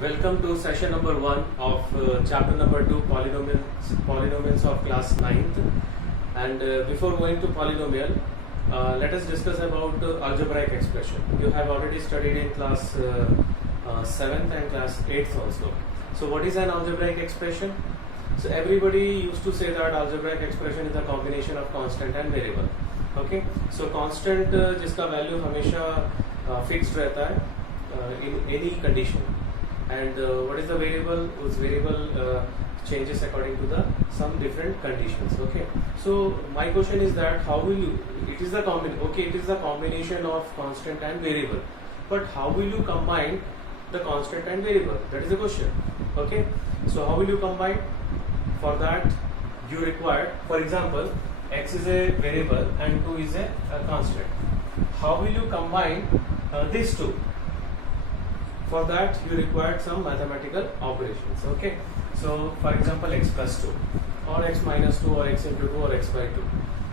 Welcome to session number 1 of chapter number 2, polynomials of class 9th. And before going to polynomial, let us discuss about algebraic expression. You have already studied in class 7th and class 8th also. So what is an algebraic expression? So everybody used to say that algebraic expression is a combination of constant and variable. Okay, so constant जिसका value हमेशा fixed रहता है in any condition, and what is the variable? उस variable changes according to the some different conditions. Okay, so my question is that how will you? It is the combination of constant and variable, but how will you combine the constant and variable? That is the question. Okay, so how will you combine? For that you require, for example, x is a variable and 2 is a constant. How will you combine these two? For that you require some mathematical operations. Okay, so for example, x plus 2 or x minus 2 or x into 2 or x by 2.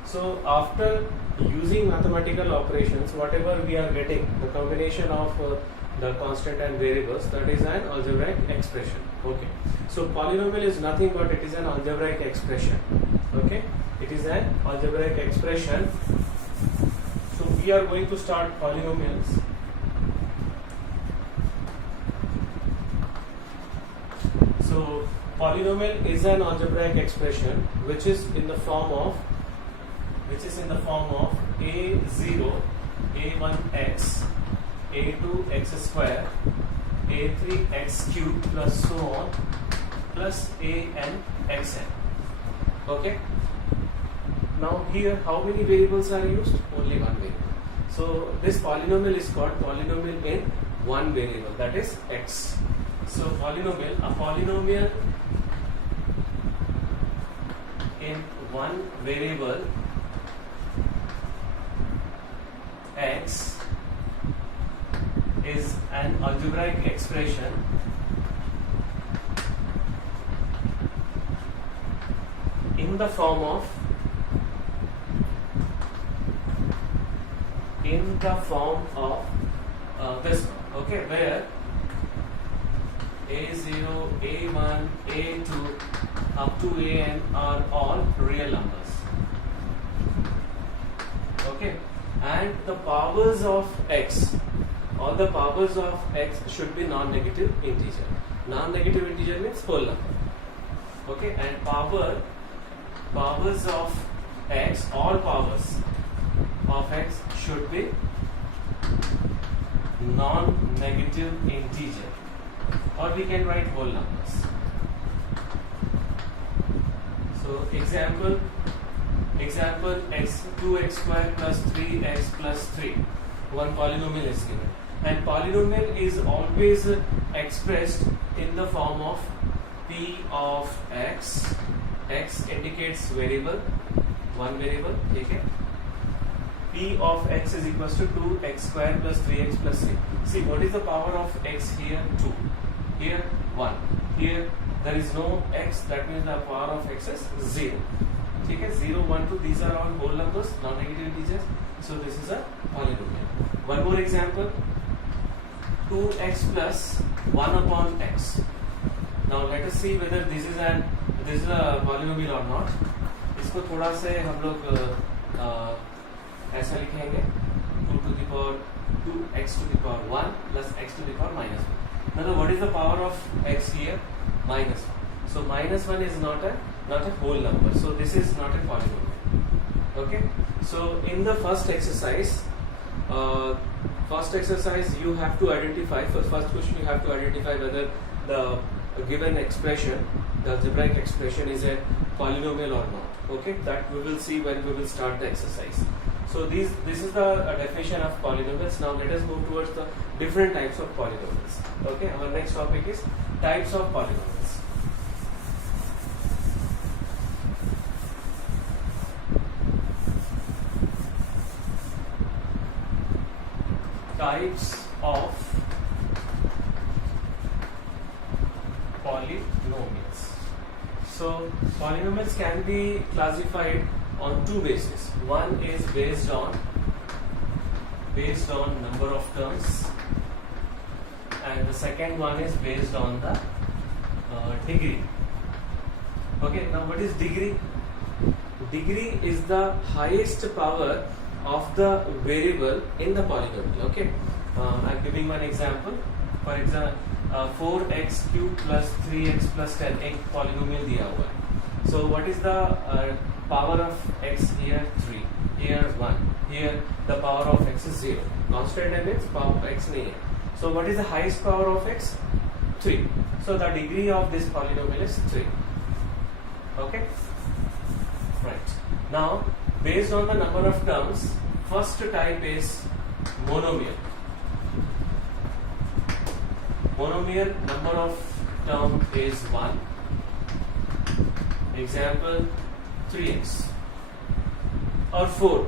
So after using mathematical operations, whatever we are getting, the combination of the constant and variables, that is an algebraic expression. Okay, so polynomial is nothing but it is an algebraic expression. Okay, it is an algebraic expression. So we are going to start polynomials. So polynomial is an algebraic expression which is in the form of a0, a1x, a2x square, a3x cube plus so on plus an xn. Okay, now here how many variables are used? Only one variable. So this polynomial is called polynomial in one variable, that is x. So a polynomial in one variable x is an algebraic expression in the form of this one. Okay, where a0, a1, a2 up to an are all real numbers. Okay, and the powers of x, all the powers of x should be non-negative integer. Non-negative integer means whole number. Okay, and powers of x, all powers of x should be non-negative integer, or we can write whole numbers. So example x 2x square plus 3x plus 3, one polynomial is given, and polynomial is always expressed in the form of p of x. X indicates variable, one variable. Okay, p of x is equals to 2x square plus 3x plus 3. See, what is the power of x here? 2. Here 1. Here there is no x, that means the power of x is 0. Okay, 0, 1, 2, these are all whole numbers, non-negative integers. So this is a polynomial. One more example, 2x plus 1 upon x. Now let us see whether this is a polynomial or not. इसको थोड़ा से हम लोग ऐसा लिखेंगे, 2 to the power 2x to the power 1 plus x to the power minus 1. Now what is the power of x here? Minus 1. So minus 1 is not a whole number. So this is not a polynomial. Okay. So in the first exercise you have to identify, for first question you have to identify whether the given expression, the algebraic expression, is a polynomial or not. Okay, that we will see when we will start the exercise. So this is the definition of polynomials. Now let us move towards the different types of polynomials. Okay, our next topic is types of polynomials. Types of polynomials. So polynomials can be classified on two bases. One is based on number of terms, and the second one is based on the degree. Okay, now what is degree? Degree is the highest power of the variable in the polynomial. Okay, I'm giving one example. For example, 4x cube plus 3x plus 10 एक polynomial दिया हुआ है. So what is the power of x here? 3. Here 1. Here the power of x is 0. Constant and its power of x नहीं है. So what is the highest power of x? 3. So the degree of this polynomial is 3. Okay. Right. Now, based on the number of terms, first type is monomial. Monomial number of term is 1. Example 3x or 4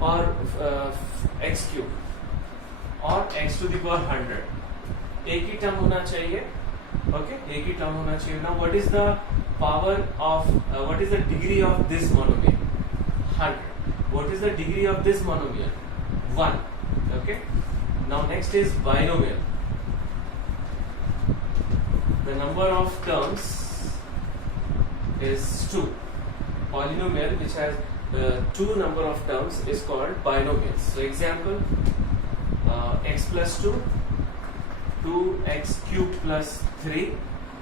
or x cube or x to the power 100. एक ही term होना चाहिए. Okay, एक ही term होना चाहिए. Now, what is the power of what is the degree of this monomial? 100. What is the degree of this monomial? 1. Okay. Now next is binomial. The number of terms is 2. Polynomial which has 2 number of terms is called binomial. So example, x plus 2, 2x cubed plus 3,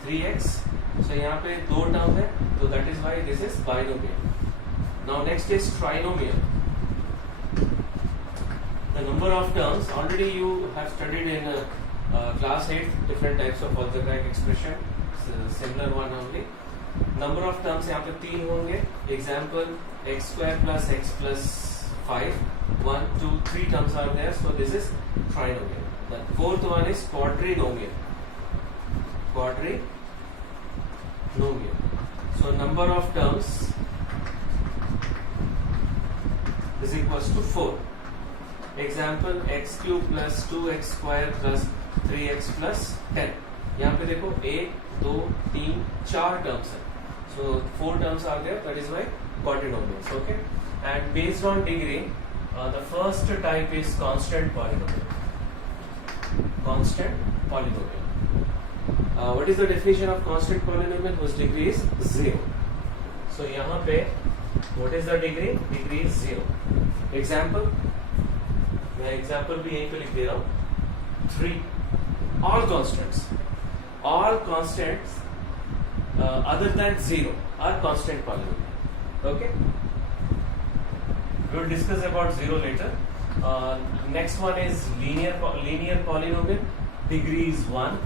3x. So यहाँ पे 2 term है, so that is why this is binomial. Now next is trinomial. The number of terms, already you have studied in class 8 different types of algebraic expression, similar one only. Number of terms यहाँ पे 3 होंगे. Example, x square plus x plus 5, 1, 2, 3 terms are there, so this is trinomial. The fourth one is quadrinomial. Quadrinomial. So number of terms is equals to 4. Example, x cube plus 2x square plus 3x plus 10. यहाँ पे देखो 1, 2, 3, 4 terms है. So 4 terms are there. That is why quadrinomials. Okay. And based on degree, the first type is constant polynomial. Constant polynomial. What is the definition of constant polynomial whose degree is 0? So यहाँ पे what is the degree? Degree is 0. Example, मैं example भी यहीं पे लिख दे रहा हूँ. 3. All constants other than 0 are constant polynomial. Okay. We will discuss about 0 later. Next one is linear polynomial. Degree is 1.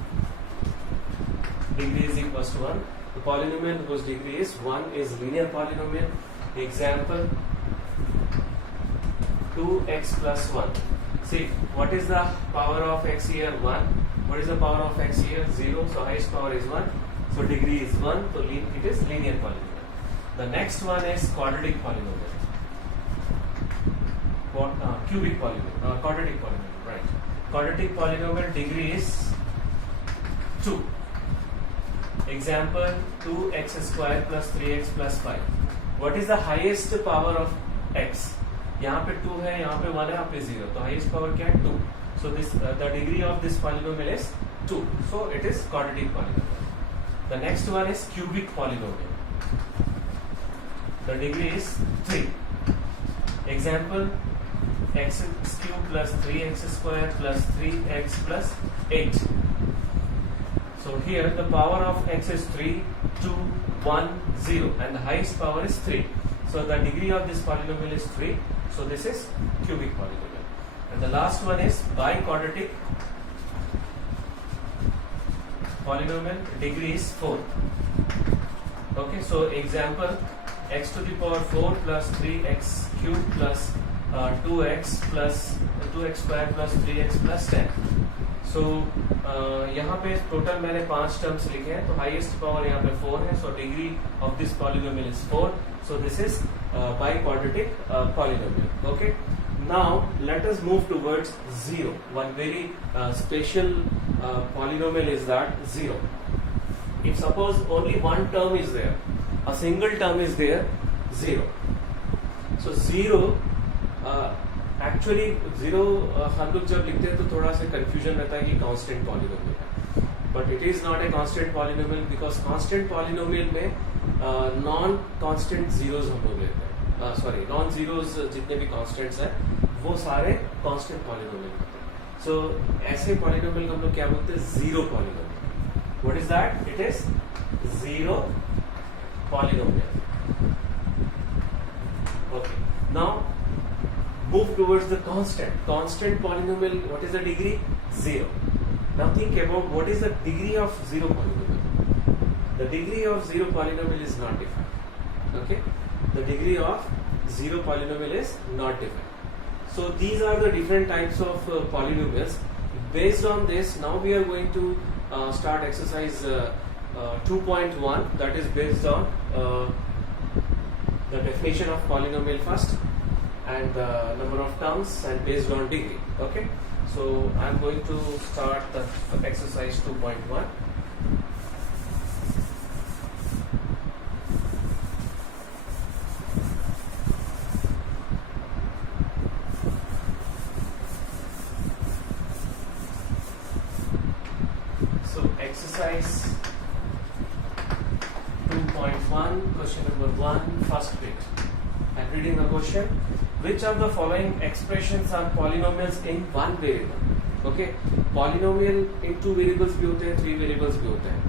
Degree is equals to 1. The polynomial whose degree is 1 is linear polynomial. Example, 2x plus 1. See, what is the power of x here? 1. What is the power of x here? 0. So highest power is 1. So degree is 1. So it is linear polynomial. The next one is quadratic polynomial. Cubic polynomial. Quadratic polynomial. Right. Quadratic polynomial degree is 2. Example, 2x square plus 3x plus 5. What is the highest power of x? यहाँ पे 2 है, यहाँ पे 1 है, यहाँ पे 0. तो highest power क्या है? 2. So this the degree of this polynomial is 2. So it is quadratic polynomial. The next one is cubic polynomial. The degree is 3. Example, x cube plus 3x square plus 3x plus 8. So here the power of x is 3, 2, 1, 0 and the highest power is 3. So the degree of this polynomial is 3. So this is cubic polynomial. And the last one is biquadratic polynomial. Degree is 4. Okay, so example, x to the power 4 plus 3x cube plus 2x square plus 3x plus 10. So यहाँ पे total मैंने 5 terms लिखे हैं. तो highest power यहाँ पे 4 है. So degree of this polynomial is 4. So this is biquadratic polynomial. Okay. Now let us move towards 0. One very special polynomial is that 0. If suppose only one term is there, a single term is there, 0. So 0 actually zero हम लोग जब लिखते हैं तो थोड़ा सा confusion रहता है कि कांस्टेंट पॉलिनोमियल है, but it is not a constant polynomial because constant polynomial में नॉन कांस्टेंट जीरोज हम लोग लेते हैं, सॉरी नॉन जीरोज जितने भी कांस्टेंट्स हैं वो सारे कांस्टेंट पॉलिनोमियल होते हैं. सो ऐसे पॉलिनोमियल को हम लोग क्या बोलते हैं? Zero polynomial. What is that? It is zero polynomial. Okay. Now move towards the constant. Constant polynomial. What is the degree? 0. Now think about what is the degree of zero polynomial. The degree of zero polynomial is not defined. Okay. The degree of zero polynomial is not defined. So these are the different types of polynomials. Based on this, now we are going to start exercise 2.1. That is based on the definition of polynomial first and the number of terms and based on degree. Okay, so I am going to start the exercise 2.1. So exercise 2.1, question number 1, first bit. I'm reading the question. Which of the following expressions are polynomials in one variable? Okay, polynomial in 2 variables भी होते हैं, 3 variables भी होते हैं.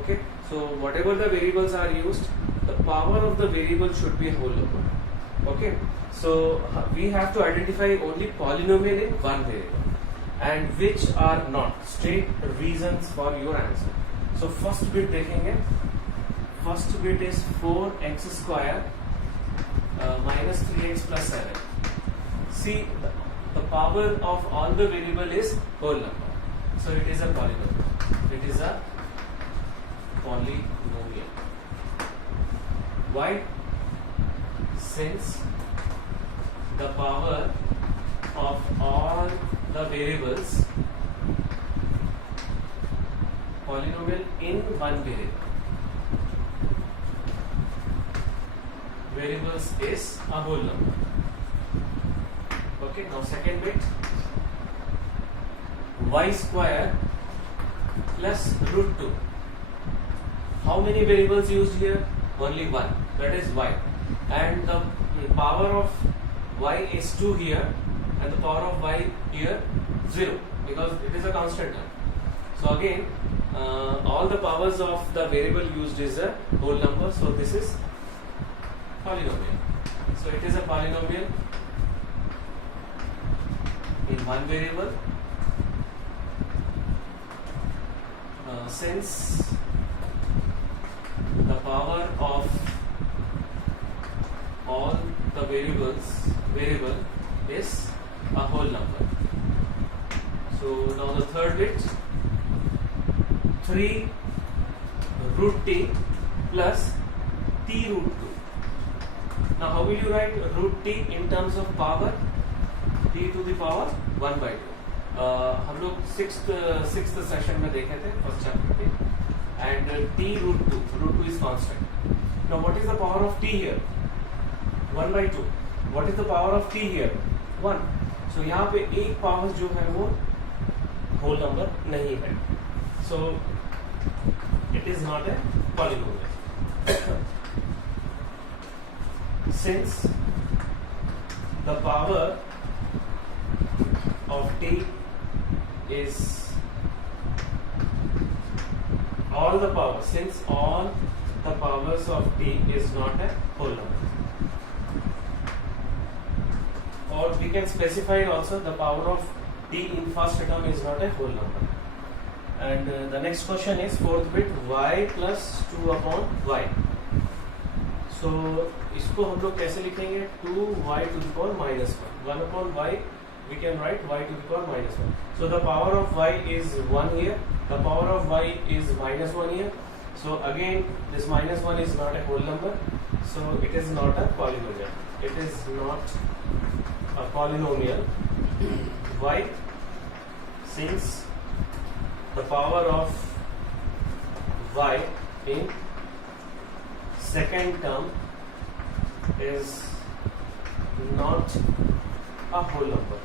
Okay, so whatever the variables are used, the power of the variable should be a whole number. Okay, so we have to identify only polynomial in one variable and which are not. State reasons for your answer. So first bit देखेंगे. First bit is 4x square minus 3x plus 7. See, the power of all the variable is whole number. So it is a polynomial. It is a polynomial. Why? Since the power of all the variables, polynomial in one variables is a whole number. Okay, now second bit, y square plus root 2. How many variables used here? Only one, that is y, and the power of y is 2 here and the power of y here 0 because it is a constant term. So again all the powers of the variable used is a whole number, so this is polynomial. So it is a polynomial in one variable since the power of all the variable is a whole number. So now the third bit, 3 root t plus t root 2. Now how will you write root t in terms of power? T to the power 1 by 2. हम लोग sixth session में देखे थे first chapter के, and t root 2 is constant. Now what is the power of t here? 1 by 2. What is the power of t here? 1. So यहाँ पे एक power जो है वो whole number नहीं है, so it is not a polynomial. Since the power of t is all the powers, since all the powers of t is not a whole number, or we can specify also the power of t in first term is not a whole number. And the next question is fourth bit, y plus 2 upon y. So इसको हम लोग कैसे लिखेंगे? 2y to the power minus 1. 1 upon y we can write y to the power minus 1. So the power of y is 1 here, the power of y is minus 1 here. So again this minus 1 is not a whole number, so it is not a polynomial. It is not a polynomial. Why? Since the power of y in second term is not a whole number.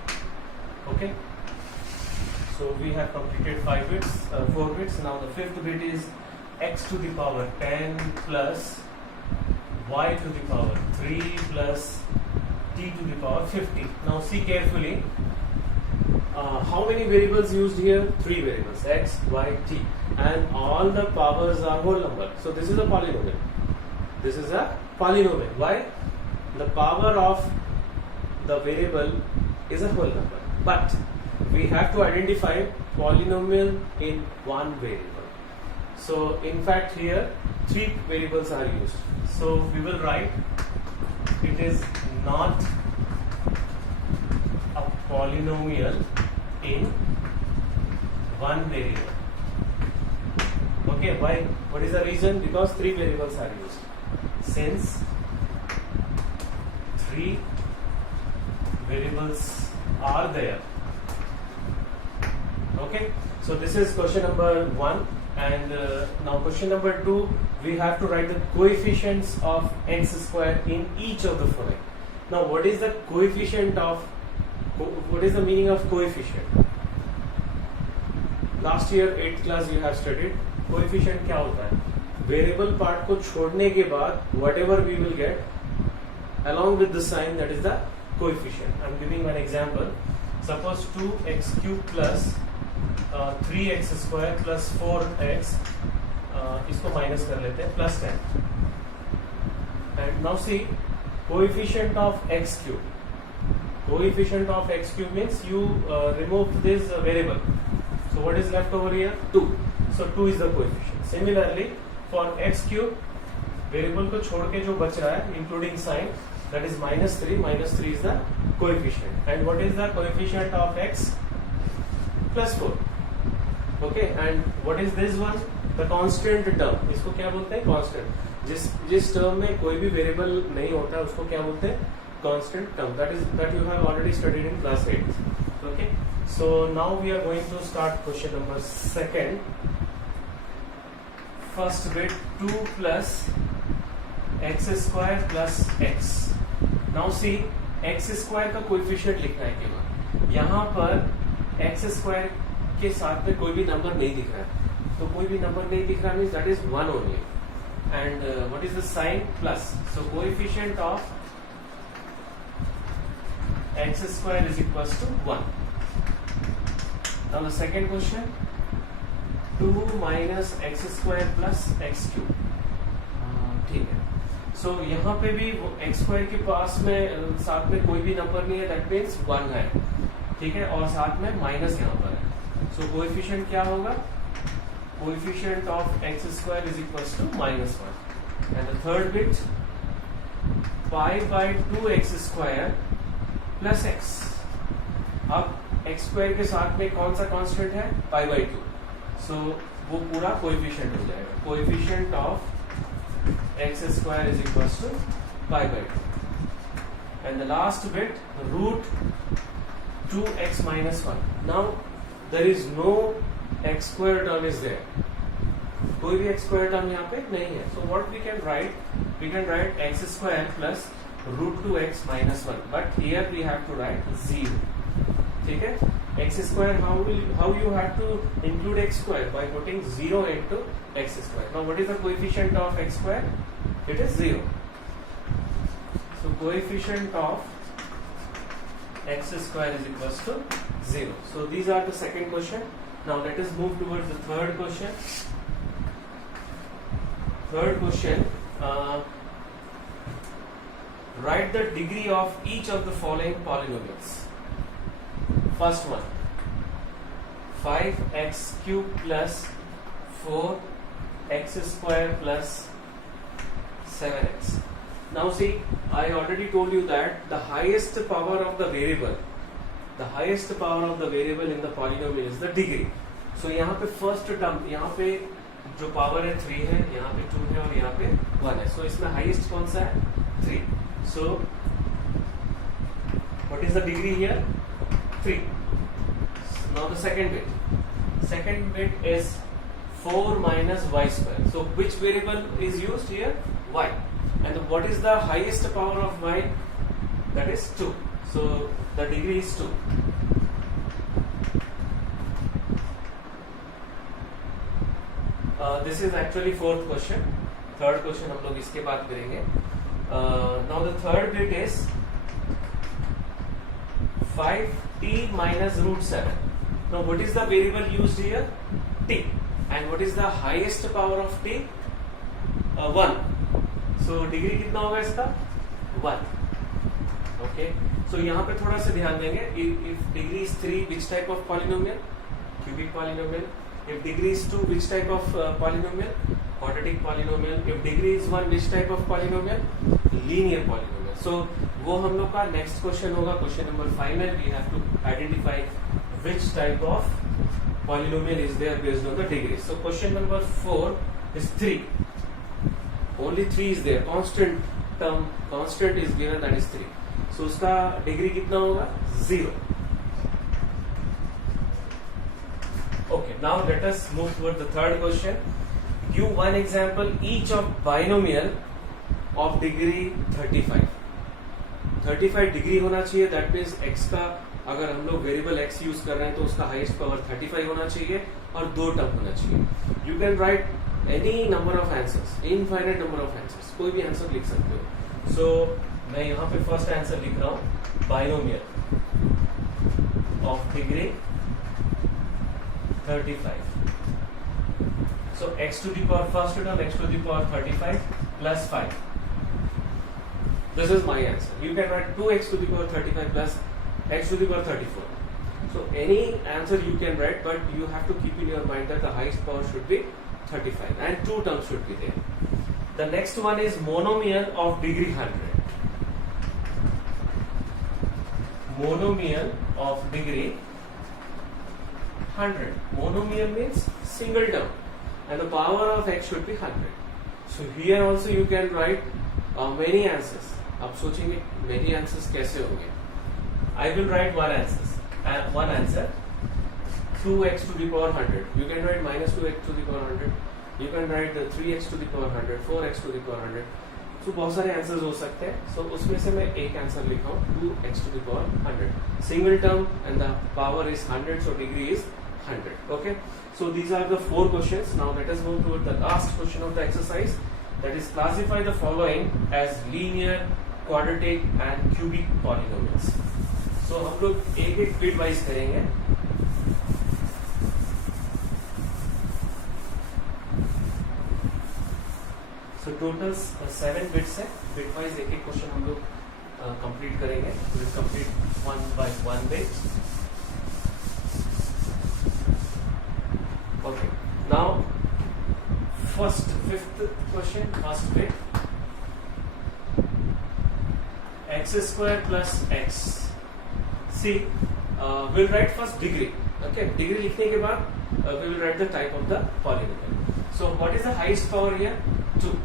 Okay, so we have completed 4 bits. Now the fifth bit is x to the power 10 plus y to the power 3 plus t to the power 50. Now see carefully, how many variables used here? 3 variables, x, y, t, and all the powers are whole number. So this is a polynomial. This is a polynomial. Why? The power of the variable is a whole number, but we have to identify polynomial in one variable. So in fact here 3 variables are used. So we will write it is not a polynomial in one variable. Okay, why? What is the reason? Because 3 variables are used. Since 3 variables are there. Okay, so this is question number 1, and now question number 2, we have to write the coefficients of x square in each of the following. Now what is the coefficient of, what is the meaning of coefficient? Last year 8th class you have studied. Coefficient क्या होता है? Variable part को छोड़ने के बाद whatever we will get along with the sign, that is the coefficient. I am giving one example. Suppose 2x cube plus 3x square plus 4x, इसको minus कर लेते हैं, plus 10. And now see coefficient of x cube. Coefficient of x cube means you remove this variable. So what is left over here? 2. So 2 is the coefficient. Similarly, for x cube, variable को छोड़ के जो बच रहा है, including sign, that is minus 3. Minus 3 is the coefficient. And what is the coefficient of x? Plus 4. Okay. And what is this one? The constant term. इसको क्या बोलते हैं? Constant. जिस term में कोई भी variable नहीं होता, उसको क्या बोलते हैं? Constant term. That you have already studied in class 8. Okay. So now we are going to start question number 2. First bit 2 plus x square plus x. Now see x square का coefficient लिखना है केवल. यहाँ पर x square के साथ में कोई भी नंबर नहीं दिख रहा है, तो कोई भी नंबर नहीं दिख रहा means that is 1 only. And what is the sign? Plus. So coefficient of x square is equals to 1. Now the second question, 2 minus x square plus x cube. ठीक है. So यहाँ पे भी x square के पास में साथ में कोई भी नंबर नहीं है, that means 1 है. ठीक है, और साथ में माइनस यहाँ पर है. So coefficient क्या होगा? Coefficient of x square is equals to minus 1. And the third bit, pi by 2x square plus x. अब x square के साथ में कौन सा कांस्टेंट है? Pi by 2. सो वो पूरा कोएफिशिएंट हो जाएगा. Coefficient of x square is equals to pi by 2. And the last bit, root 2x minus 1. Now there is no x square term is there. कोई भी x square term यहाँ पे नहीं है. So what we can write? We can write x square plus root 2x minus 1. But here we have to write 0. ठीक है. x square, how you have to include x square? By putting 0 into x square. Now what is the coefficient of x square? It is 0. So coefficient of x square is equals to 0. So these are the second question. Now let us move towards the third question. Third question, write the degree of each of the following polynomials. First one, 5x cube plus 4x square plus 7x. Now see, I already told you that the highest power of the variable in the polynomial is the degree. So यहाँ पे first term, यहाँ पे जो power है 3 है, यहाँ पे 2 है और यहाँ पे 1 है. So इसमें highest कौन सा है? 3. So what is the degree here? 3. Now the second bit is 4 minus y square. So which variable is used here? Y. And what is the highest power of y? That is 2. So the degree is 2. This is actually fourth question. Third question हम लोग इसके बाद करेंगे. Now the third bit is 5t minus root 7. Now what is the variable used here? T. And what is the highest power of t? 1. So degree कितना होगा इसका? 1. Okay. So यहाँ पे थोड़ा सा ध्यान देंगे. If degree is 3, which type of polynomial? Cubic polynomial. If degree is 2, which type of polynomial? Quadratic polynomial. If degree is 1, which type of polynomial? Linear polynomial. So वो हम लोग का next question होगा. Question number 5 में we have to identify which type of polynomial is there based on the degree. So question number 4 is 3. Only 3 is there. Constant term, constant is given, that is 3. So उसका degree कितना होगा? 0. Okay, now let us move toward the third question. Give one example each of binomial of degree 35. 35 degree होना चाहिए. That means x का अगर हम लोग variable x use कर रहे हैं तो उसका हाईएस्ट पावर 35 होना चाहिए और 2 टर्म होना चाहिए. You can write any number of answers, infinite number of answers. कोई भी आंसर लिख सकते हो. So मैं यहाँ पे फर्स्ट आंसर लिख रहा हूँ binomial of degree 35. So x to the power first term x to the power 35 plus 5. This is my answer. You can write 2x to the power 35 plus x to the power 34. So any answer you can write, but you have to keep in your mind that the highest power should be 35 and 2 terms should be there. The next one is monomial of degree 100. Monomial of degree 100. Monomial means single term and the power of x should be 100. So here also you can write many answers. आप सोचेंगे many answers कैसे होंगे? I will write one answer 2x to the power 100. You can write minus 2x to the power 100. You can write the 3x to the power 100, 4x to the power 100. So बहुत सारे answers हो सकते हैं. So उसमें से मैं एक answer लिखा हूँ 2x to the power 100. Single term and the power is 100, so degree is 100. Okay. So these are the 4 questions. Now let us move to the last question of the exercise. That is classify the following as linear, quadratic and cubic polynomials. So हम लोग एक एक bit wise करेंगे. So total 7 bits है. Bit wise एक एक question हम लोग कंप्लीट करेंगे. We will complete one by one bit. Okay. Now fifth question, first bit. X square plus x. See, we'll write first degree. Okay, degree लिखने के बाद we will write the type of the polynomial. So what is the highest power here? 2.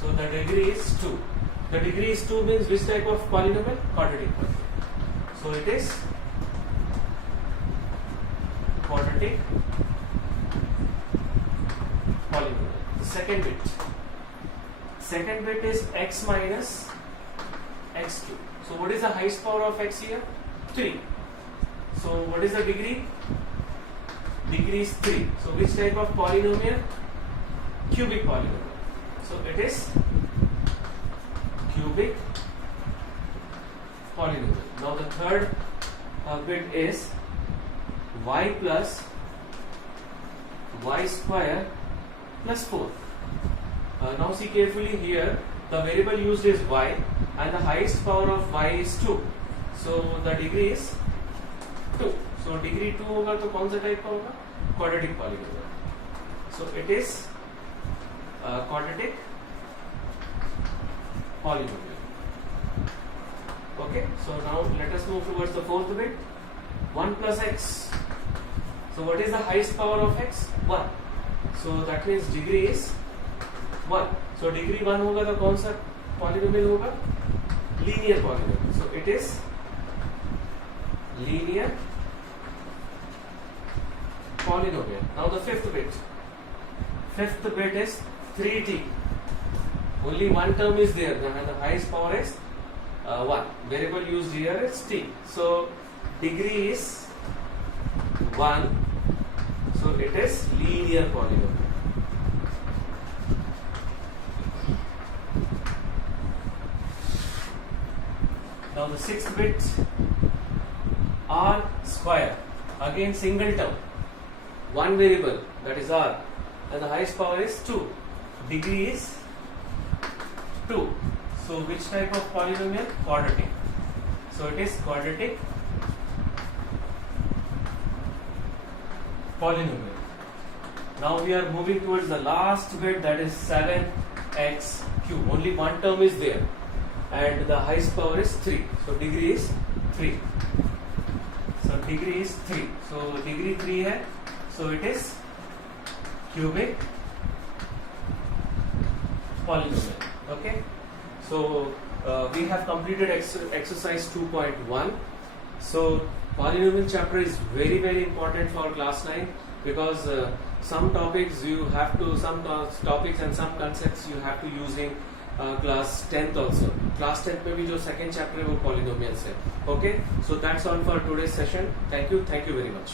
So the degree is 2. The degree is 2 means which type of polynomial? Quadratic polynomial. So it is quadratic polynomial. The second bit. Second bit is x minus x cube. So what is the highest power of x here? 3. So what is the degree? Degree is 3. So which type of polynomial? Cubic polynomial. So it is cubic polynomial. Now the third bit is y plus y square plus 4. Now see carefully here, the variable used is y and the highest power of y is 2. So the degree is 2. So degree 2 होगा तो कौन सा type का होगा? Quadratic polynomial. So it is quadratic polynomial. Okay, so now let us move towards the fourth bit. 1 plus x. So what is the highest power of x? 1. So that means degree is 1. So degree 1 होगा तो कौन सा polynomial होगा? Linear polynomial. So it is linear polynomial. Now the fifth bit. Fifth bit is 3t. Only one term is there and the highest power is 1. Variable used here is t. So degree is 1. So it is linear polynomial. Now the sixth bit, r square, again single term, one variable, that is r, and the highest power is 2. Degree is 2. So which type of polynomial? Quadratic. So it is quadratic polynomial. Now we are moving towards the last bit, that is 7x cube. Only one term is there and the highest power is 3. So degree is 3. So degree is 3. So degree 3 hai. So it is cubic polynomial. Okay. So we have completed exercise 2.1. So polynomial chapter is very, very important for class 9 because some topics you have to, some topics and some concepts you have to use in class 10th also. Class 10th में भी जो second chapter है वो polynomials है. Okay. So that's all for today's session. Thank you very much.